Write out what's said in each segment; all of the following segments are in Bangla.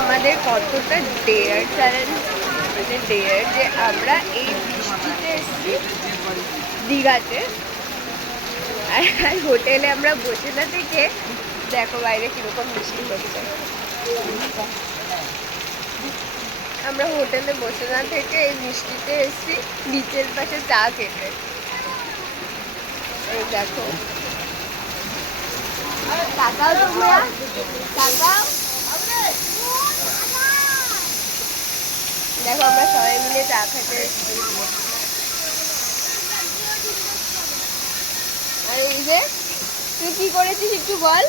আমাদের কতটা ডেয়ার চ্যালেঞ্জ মানে ডেয়ার যে আমরা এই বৃষ্টিতে এসেছি, দীঘাতে। আর হোটেলে আমরা বসে না থেকে দেখো বাইরে কীরকম বৃষ্টি হচ্ছে। আমরা হোটেলে বসে না থেকে এই বৃষ্টিতে এসেছি বিচের পাশে চা খেতে। এই দেখো। তোমরা তাকাও দেখো আমরা সবাই মিলে চা খেতে আর তুই কি করেছিস একটু বল?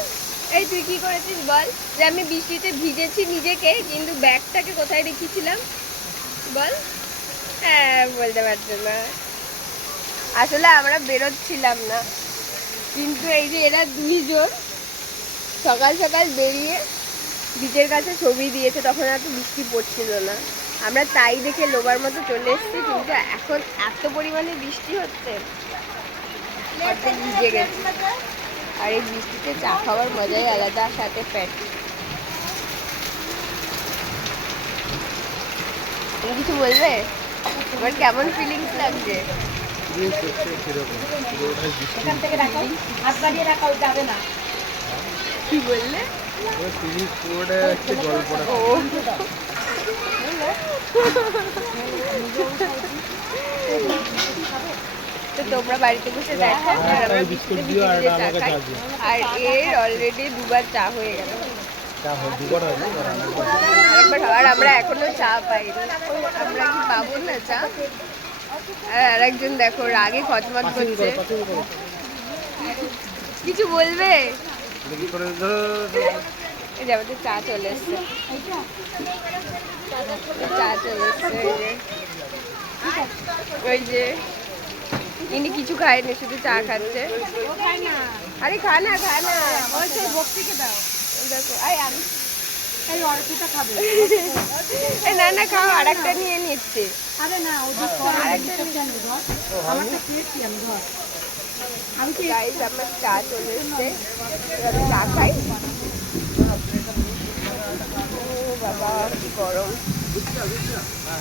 এই তুই কি করেছিস বল? যে আমি বৃষ্টিতে ভিজেছি নিজেকে, কিন্তু ব্যাগটাকে কোথায় রেখেছিলাম? বল। হ্যাঁ বলতে পারছ না। আসলে আমরা বেরোচ্ছিলাম না। কিন্তু এই যে এরা দুইজন সকাল সকাল বেরিয়ে বিচের কাছে ছবি দিয়েছে, তখন এত বৃষ্টি পড়ছিল না। আমরা তাই দেখে লোবার মতো চলে এসেছি কিন্তু এখন এত পরিমাণে বৃষ্টি হচ্ছে। ভিজে গেছি। আর এই বৃষ্টিতে চা খাওয়ার মজাই আলাদা সাথে প্যাট তুমি কিছু বলবে? তোমার কেমন ফিলিংস লাগছে? হাত বাড়িয়ে তো তোমরা বাড়িতে বসে দেখো আর আমরা বৃষ্টিতে ভিজে ভিজে চা খাই। আর এর অলরেডি দুবার চা হয়ে গেল। আর আমরা এখনও চা পাইনি। আমরা কি পাবো না চা? আর আরেকজন দেখো রাগে খতমত করছে। কিছু বলবে? এই যে আমাদের চা চলে এসছে। চা চলে এসছে। ওই যে ইনি কিছু খায়নি শুধু চা খাচ্ছে। আরে খা না খা না। ওই দাও দেখো আই আমি। এই অর্পিতা খাবে এ না না খাও আর একটা নিয়ে নিচ্ছে। আরে না আরেকটা কেন ধর আমারটা খেয়েছি আমি ধর আমি তো গাইস আমার চা চলে এসছে। আমি চা খাই। গরম